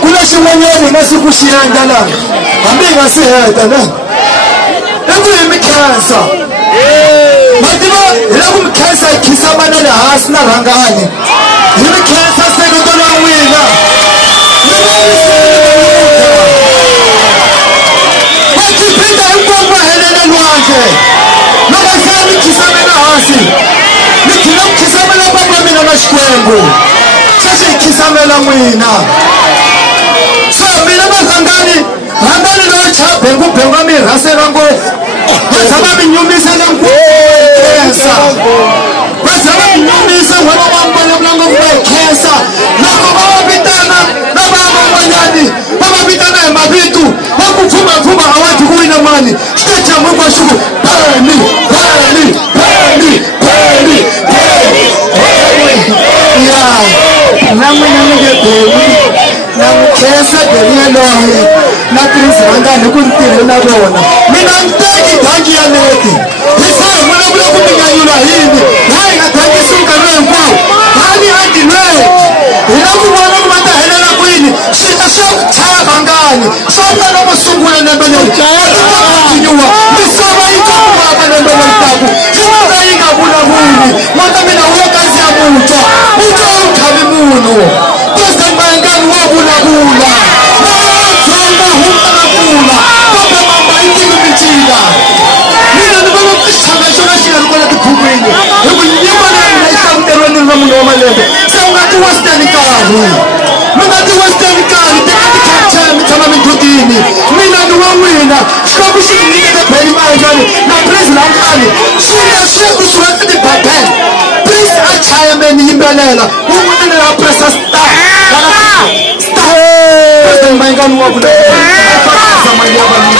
Kula shimanyeni nasikushiyandala ambinga siheta na ekuyimi cancer matiba ilaku cancer ikhisabana le hasi na rangani yimi cancer sekotona wina matipita inkomba helele lwandle nokasani ikhisabana hasi nikhina ukhisabana baba mina na xikwembu sase ikhisamela n'wina so mina mazangani rhandani lo chabhengu mi rhasela ngopfu vasava mi nyumisa na nkuensa vasava mi nyumisa n'wana wa mbalavula ngopfu va khensa loko va va vitana na vana van'wanyani va va vitana hi mavitu va ku pfumapfuma a wa dyi ku wina mali xitajamu hinkwaxuku bani bani bani bani bani ya na n'wina mi nge beni na n'wi khensa beni yaloye na tirhisiwangani ku ntirheni na vona mina ni teki bangi ya leti hi se hi vulavula ku minganyula yini laha hi nga tangisi nkarhi hinkwawo hani a tilweni hi la ku vona ku va ta helela kwini soka na masungula na mbele kinyua misaba ikakuwa kana mbele tabu kima inga bula huni mwata mina huyo kazi ya muto muto utabi muno tosa mangani wa bula bula mwata humta na bula toka mamba ikimu michida mina nibalo kishanga shona shina nikola kipumini hebu nyima na mnaisha mteroni na muna wa malembe sa ungati wastani kahu mungati wastani kahu tekati kachami kama mitudini mina nuwa wina shikabushi nige peri maangani na prezi na mkani suya kusuwati di papen please achaya meni himbelela umutine na presa star star prezi maangani wa kuna afaka samani ya bani